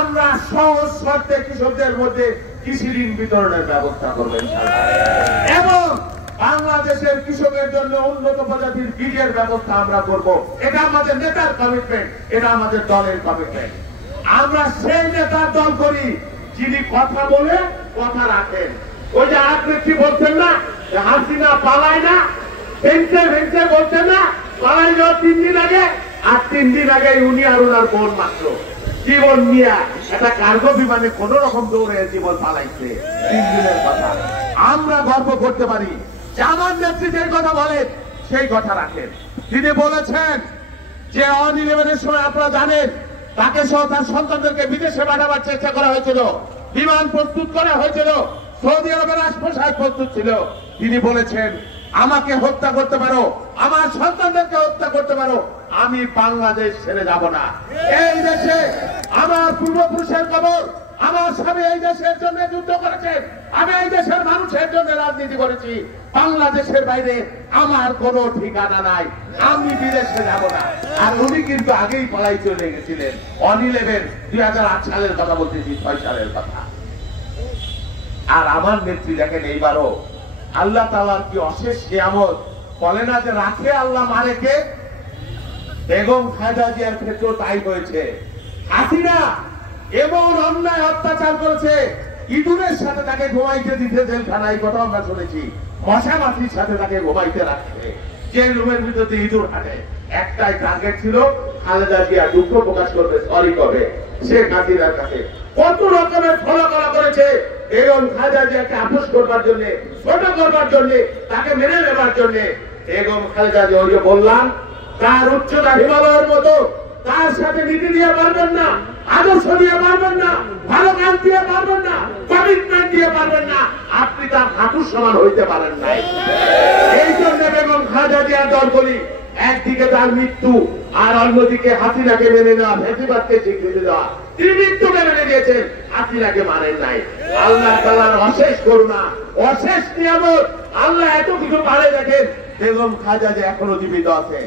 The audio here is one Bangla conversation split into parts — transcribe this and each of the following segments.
আমরা সহজ শর্তে কৃষকদের মধ্যে কৃষি ঋণ বিতরণের ব্যবস্থা করবেন এবং বাংলাদেশের কৃষকের জন্য উন্নত প্রজাতির বীজের ব্যবস্থা আমরা করব। এটা আমাদের নেতার কমিটমেন্ট, এটা আমাদের দলের কমিটমেন্ট। আমরা সেই নেতার দল করি যিনি কথা বলে কথা রাখেন। ওই যে আপনি কি বলছেন না, হাসিনা পালায় না, ভেঙে ভেঙে বলছেন না, পালাই যাওয়ার 3 দিন আগে, আর 3 দিন আগে উনি আর ওনার বোন মাত্র জীবন নিয়ে একটা কার্গো বিমানে কোন রকম দৌড়ে জীবন পালাইছে। 3 দিনের কথা আমরা গর্ব করতে পারি। আমার নেত্রী যে কথা বলেন সেই কথা রাখেন। তিনি বলেছেন যে অন-11-এর সময় আপনারা জানেন তাকে সহ তার সন্তানদেরকে বিদেশে পাঠাবার চেষ্টা করা হয়েছিল, বিমান প্রস্তুত করা হয়েছিল, সৌদি আরবের রাজপ্রাসাদ প্রস্তুত ছিল। তিনি বলেছেন আমাকে হত্যা করতে পারো, আমার সন্তানদেরকে হত্যা করতে পারো, আমি বাংলাদেশ ছেড়ে যাব না। এই দেশে আমার পূর্বপুরুষের কবর, আমার স্বামী এই দেশের জন্য যুদ্ধ করেছেন, আমি এই দেশের মানুষের জন্য রাজনীতি করেছি। বাংলাদেশের বাইরে আমার কোনো ঠিকানা নাই, আমি বিদেশে যাব না। আর উনি কিন্তু আগেই পলাই চলে গেছিলেন। অন-11 2008 সালের কথা বলতেছি, 6 সালের কথা। আর আমার নেত্রী দেখেন এইবারও আল্লাহ তাআলার কি অশেষ নিয়ামত, বলে না যে রাখে আল্লাহ মারে কে। বেগম খালেদা জিয়ার ক্ষেত্রেও তাই হয়েছে। হাসিনা এমন অন্যায় অত্যাচার করেছে, ইঁদুরের সাথে তাকে ঘুমাইতে দিতে জেলখানায়, কথা আমরা শুনেছি। মশা মাছির সাথে তাকে ঘুমাইতে রাখছে, যে রুমের ভিতরে ইঁদুর হাঁটে। একটাই টার্গেট ছিল খালেদা জিয়া দুঃখ প্রকাশ করবে, সরি করবে শেখ হাসিনার কাছে। কত রকমের ফলাফল করেছে বেগম খালেদা জিয়াকে আপোষ করবার জন্য, ছোট করবার জন্য, তাকে মেনে নেবার জন্য। বেগম খালেদা জিয়া ওই যে বললাম তার উচ্চতা হিমালয়ের মতো, তার সাথে নীতি দিয়ে পারবেন না, আদর্শ দিয়ে পারবেন না, ভালো কাজ দিয়ে পারবেন না, কমিটমেন্ট দিয়ে পারবেন না, আপনি তার হাঁটুর সমান হইতে পারেন নাই। এই জন্য বেগম খালেদা জিয়ার দল করি একদিকে তার মৃত্যু, আর অন্যদিকে হাসিনাকে মেনে নেওয়া, ফ্যাসিবাদকে স্বীকৃতি দেওয়া। তিনি মৃত্যুকে মেনে দিয়েছেন, হাসিনাকে মানেন নাই। আল্লাহ তাআলার অশেষ করুণা, অশেষ নিয়ামত, আল্লাহ এত কিছু পারে দেখেন। বেগম খালেদা জিয়া এখনো জীবিত আছে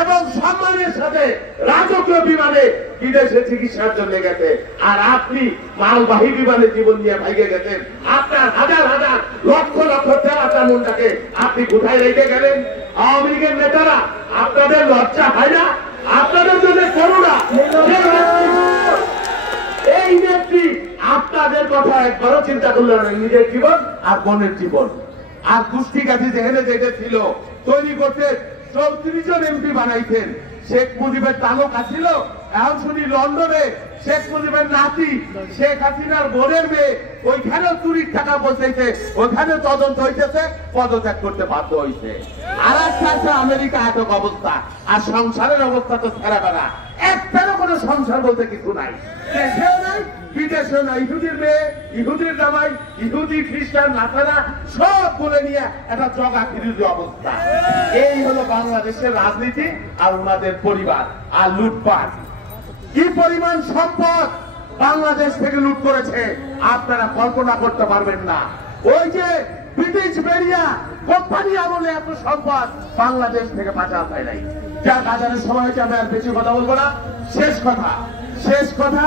এবং সম্মানের সাথে রাজকীয় বিমানে বিদেশে চিকিৎসার জন্য গেছে। আর আপনি মালবাহী বিমানে জীবন নিয়ে ভাইগে গেছেন। আপনার হাজার হাজার লক্ষ লক্ষ তেরাটা মনটাকে আপনি কোথায় রেখে গেলেন? আওয়ামী লীগের নেতারা আপনাদের লজ্জা হয় না? আপনাদের জন্য করুণা। এই নেত্রী আপনাদের কথা একবারও চিন্তা করলেন না, নিজের জীবন আর বোনের জীবন। আর কুস্তি গাছি যেখানে যেটা ছিল তৈরি করতে 34 জন এমপি বানাইতেন। শেখ মুজিবের তালুকা ছিল। এখন শুনি লন্ডনে শেখ মুজিবের নাতি শেখ হাসিনার বোনের মেয়ে ওইখানেও চুরির টাকা বসাইছে, ওইখানে তদন্ত হইতেছে, পদত্যাগ করতে বাধ্য হয়েছে। আর একটা আমেরিকা এতক অবস্থা, আর সংসারের অবস্থা তো ছেড়া বেড়া। একটারও কোনো সংসার বলতে কিছু নাই, দেশেও নাই বিদেশেও নাই। ইহুদির মেয়ে, ইহুদির জামাই, ইহুদি খ্রিস্টান নাসারা সব বলে নিয়ে একটা জগা বিরোধী অবস্থা। এই হলো বাংলাদেশের রাজনীতি আর ওনাদের পরিবার। আর লুটপাট, কি পরিমাণ সম্পদ বাংলাদেশ থেকে লুট করেছে আপনারা কল্পনা করতে পারবেন না। ওই যে ব্রিটিশ বেরিয়া কোম্পানি আমলে এত সম্পদ বাংলাদেশ থেকে পাচার হয় নাই। যার বাজারের সময় হয়েছে, আমি আর বেশি কথা বলবো না। শেষ কথা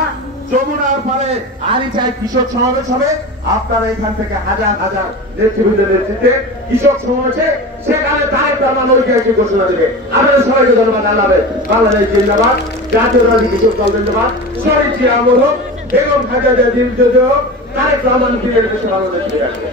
যমুনার পরে আরিচায় কৃষক সমাবেশ হবে। আপনারা এখান থেকে হাজার হাজার নেতৃবৃন্দের নেতৃত্বে কৃষক সমাবেশে সেখানে তারেক রহমান ঐতিহাসিক ঘোষণা দেবে। আপনাদের সবাইকে ধন্যবাদ জানাবে। বাংলাদেশ জিন্দাবাদ, জাতীয়তাবাদী কৃষক দল জিন্দাবাদ, শহীদ জিয়া অমর হোক, বেগম খালেদা জিয়া জিন্দাবাদ, তারেক রহমান ফিরে এসে বাংলাদেশ ফিরে আসবে।